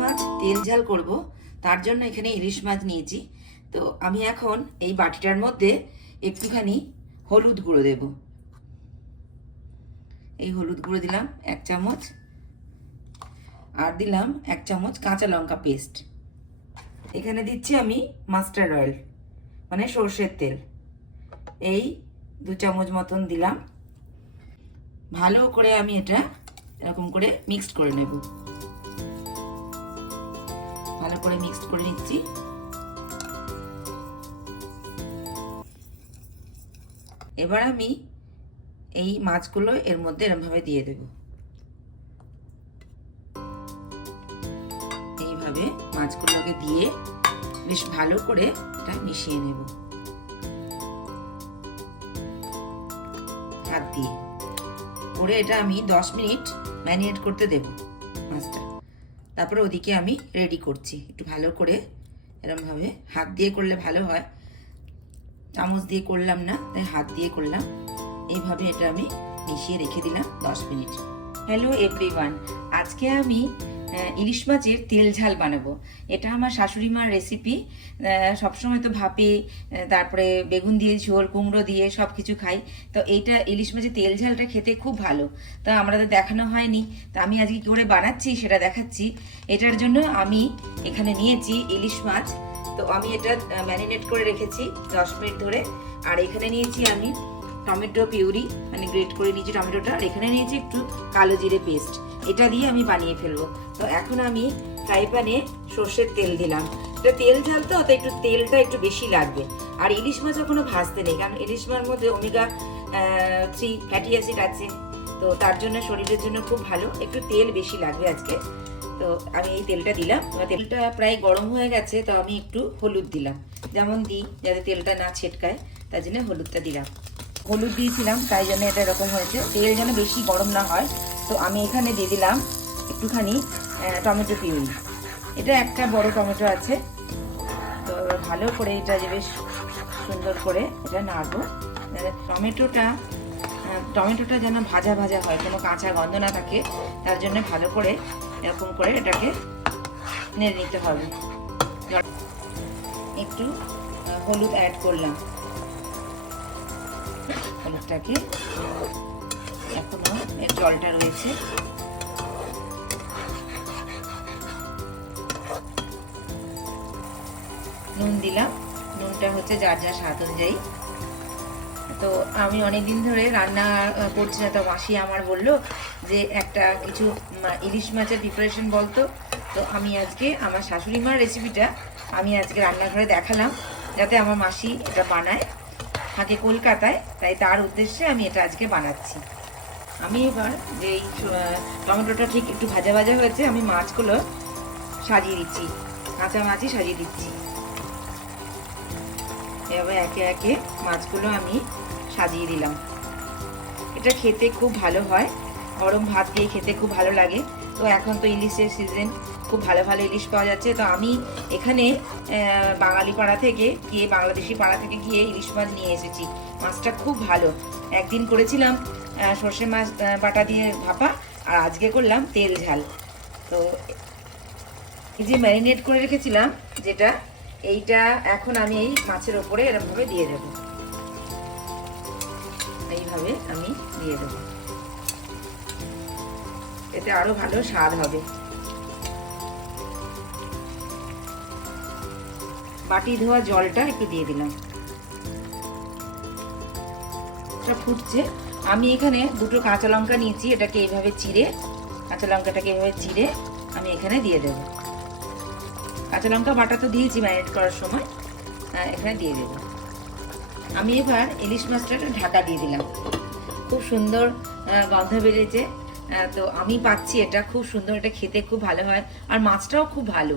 মাছ তেল ঝাল করব, তার জন্য এখানে ইলিশ মাছ নিয়েছি। তো আমি এখন এই বাটিটার মধ্যে একটুখানি হলুদ গুঁড়ো দেব। এই হলুদ গুঁড়ো দিলাম 1 চামচ, আর দিলাম 1 চামচ কাঁচা লঙ্কা পেস্ট। এখানে দিচ্ছি আমি মাস্টার্ড অয়েল মানে সর্ষের তেল, এই 2 চামচ মতন দিলাম। ভালো করে আমি এটা এরকম করে মিক্সড করে নেব। ভালো করে মিক্সড করে নিচ্ছি। এবার আমি এই মাছগুলো এর মধ্যে এরকমভাবে দিয়ে দেব। এইভাবে মাছগুলোকে দিয়ে বেশ ভালো করে এটা মিশিয়ে নেব হাত দিয়ে। করে এটা আমি 10 মিনিট ম্যারিনেট করতে দেব মাছটা। তারপরে ওদিকে আমি রেডি করছি। একটু ভালো করে এরকমভাবে হাত দিয়ে করলে ভালো হয়, চামচ দিয়ে করলাম না, তাই হাত দিয়ে করলাম। এইভাবে এটা আমি মিশিয়ে রেখে দিলাম 10 মিনিট। হ্যালো এভরিওয়ান, আজকে আমি ইলিশ মাছের তেল ঝাল বানাবো। এটা আমার শাশুড়ি মার রেসিপি। সবসময় তো ভাপে, তারপরে বেগুন দিয়ে ঝোল, কুমড়ো দিয়ে সব কিছু খাই। তো এইটা ইলিশ মাছের তেল ঝালটা খেতে খুব ভালো। তো আমাদের দেখানো হয়নি, তো আমি আজকে কী করে বানাচ্ছি সেটা দেখাচ্ছি। এটার জন্য আমি এখানে নিয়েছি ইলিশ মাছ। তো আমি এটা ম্যারিনেট করে রেখেছি 10 মিনিট ধরে। আর এখানে নিয়েছি আমি টমেটো পিউরি, মানে গ্রেট করে নিয়েছি টমেটোটা। আর এখানে নিয়েছি একটু কালো জিরে পেস্ট। এটা দিয়ে আমি বানিয়ে ফেলবো। তো এখন আমি ফ্রাই প্যানে সর্ষের তেল দিলাম। এটা তেল ঝাল তো, তাই একটু তেলটা একটু বেশি লাগবে। আর ইলিশ মাছ এখনো ভাজতে নেই, কারণ ইলিশ মাছের মধ্যে ওমেগা 3 ফ্যাটি অ্যাসিড আছে। তো তার জন্য শরীরের জন্য খুব ভালো, একটু তেল বেশি লাগবে আজকে। তো আমি এই তেলটা দিলাম। তেলটা প্রায় গরম হয়ে গেছে, তো আমি একটু হলুদ দিলাম, যেমন দিই যাতে তেলটা না ছেটকায়, তার জন্য হলুদটা দিলাম। হলুদ দিয়েছিলাম তাই জন্য এটা এরকম হয়েছে। তেল যেন বেশি গরম না হয়, তো আমি এখানে দিয়ে দিলাম একটুখানি টমেটো পিউরি। এটা একটা বড় টমেটো আছে। তো ভালো করে এটা যে বেশ সুন্দর করে এটা নাড়বো। টমেটোটা যেন ভাজা ভাজা হয়, কোনো কাঁচা গন্ধ না থাকে, তার জন্য ভালো করে এরকম করে এটাকে নেড়ে নিতে হবে। একটু হলুদ অ্যাড করলাম। হলুদটাকে এখনো এর জলটা রয়েছে। নুন দিলাম। নুনটা হচ্ছে যার যা স্বাদ অনুযায়ী। তো আমি অনেকদিন ধরে রান্না করছি না, তো মাসি আমার বললো যে একটা কিছু ইলিশ মাছের প্রিপারেশন বলতো। তো আমি আজকে আমার শাশুড়ি মার রেসিপিটা আমি আজকে রান্নাঘরে দেখালাম, যাতে আমার মাসি এটা বানায়, থাকে কলকাতায়, তাই তার উদ্দেশ্যে আমি এটা আজকে বানাচ্ছি। আমি এবার যে এই টমেটোটা ঠিক একটু ভাজা ভাজা হয়েছে, আমি মাছগুলো সাজিয়ে দিচ্ছি, কাঁচা মাছই সাজিয়ে দিচ্ছি। এভাবে একে একে মাছগুলো আমি সাজিয়ে দিলাম। এটা খেতে খুব ভালো হয়, গরম ভাত দিয়ে খেতে খুব ভালো লাগে। তো এখন তো ইলিশের সিজন, খুব ভালো ভালো ইলিশ পাওয়া যাচ্ছে। তো আমি এখানে বাঙালি পাড়া থেকে গিয়ে, বাংলাদেশি পাড়া থেকে গিয়ে ইলিশ মাছ নিয়ে এসেছি। মাছটা খুব ভালো। একদিন করেছিলাম সর্ষে মাছ বাটা দিয়ে ভাপা, আর আজকে করলাম তেল ঝাল। তো এই যে ম্যারিনেট করে রেখেছিলাম যেটা, এইটা এখন আমি এই মাছের ওপরে এরকমভাবে দিয়ে দেব। এইভাবে আমি দিয়ে দেব, এতে আরো ভালো স্বাদ হবে। বাটি ধোয়া জলটা একটু দিয়ে দিলাম। এটা ফুটছে। আমি এখানে 2টো কাঁচা লঙ্কা নিয়েছি, এটাকে এইভাবে চিড়ে, কাঁচা লঙ্কাটাকে এইভাবে চিড়ে আমি এখানে দিয়ে দেব। কাঁচা লঙ্কা বাটা তো দিয়েছি ম্যারিনেট করার সময়, এখানে দিয়ে দেব। আমি এবার ইলিশ মাছটাকে ঢাকা দিয়ে দিলাম। খুব সুন্দর গন্ধ বেরিয়েছে। তো আমি পাচ্ছি এটা খুব সুন্দর, এটা খেতে খুব ভালো হয়, আর মাছটাও খুব ভালো।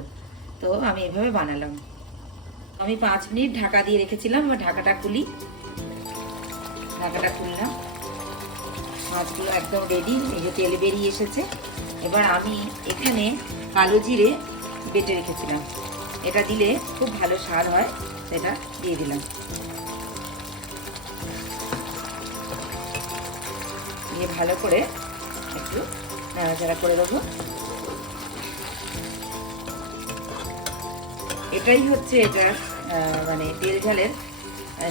তো আমি এভাবে বানালাম। আমি 5 মিনিট ঢাকা দিয়ে রেখেছিলাম। ঢাকাটা খুলি, ঢাকাটা খুললাম। মাছগুলো একদম রেডি, এই যে তেল বেরিয়ে এসেছে। এবার আমি এখানে কালো জিরে বেটে রেখেছিলাম, এটা দিলে খুব ভালো স্বাদ হয়, সেটা দিয়ে দিলাম। দিয়ে ভালো করে একটু নাড়াচাড়া করে দেবো। এটাই হচ্ছে এটা মানে তেল ঝালের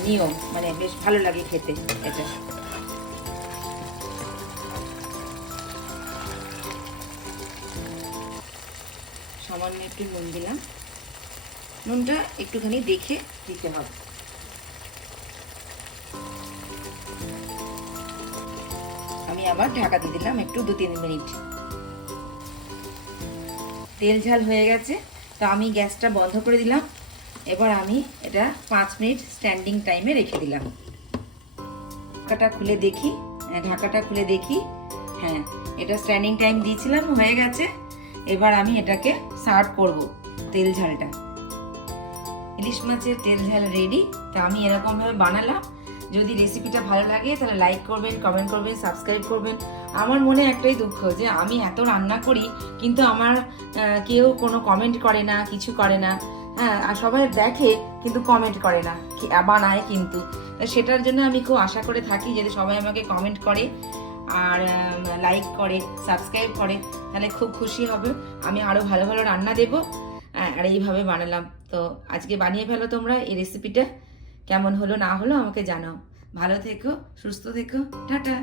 নিয়ম, মানে বেশ ভালো লাগে খেতে এটা। সামান্য একটু নুন দিলাম, নুনটা একটুখানি দেখে দিতে হবে। আমি আবার ঢাকা দিয়ে দিলাম একটু 2-3 মিনিট। তেল ঝাল হয়ে গেছে, তো আমি গ্যাসটা বন্ধ করে দিলাম। এবার আমি এটা 5 মিনিট স্ট্যান্ডিং টাইমে রেখে দিলাম। ঢাকাটা খুলে দেখি, ঢাকাটা খুলে দেখি, হ্যাঁ এটা স্ট্যান্ডিং টাইম দিয়েছিলাম, হয়ে গেছে। এবার আমি এটাকে সার্ভ করব। তেল ঝালটা, ইলিশ মাছের তেল ঝাল রেডি। তা আমি এরকমভাবে বানালাম। যদি রেসিপিটা ভালো লাগে তাহলে লাইক করবেন, কমেন্ট করবেন, সাবস্ক্রাইব করবেন। আমার মনে একটাই দুঃখ যে আমি এত রান্না করি কিন্তু আমার কেউ কোনো কমেন্ট করে না, কিছু করে না। হ্যাঁ, আর সবাই দেখে কিন্তু কমেন্ট করে না, বানায় কিন্তু। সেটার জন্য আমি খুব আশা করে থাকি যদি সবাই আমাকে কমেন্ট করে আর লাইক করে, সাবস্ক্রাইব করে, তাহলে খুব খুশি হবে। আমি আরও ভালো ভালো রান্না দেবো। আর এইভাবে বানালাম। তো আজকে বানিয়ে ফেলো তোমরা এই রেসিপিটা। কেমন হলো না হলো আমাকে জানাও। ভালো থেকো, সুস্থ থেকো, টাটা।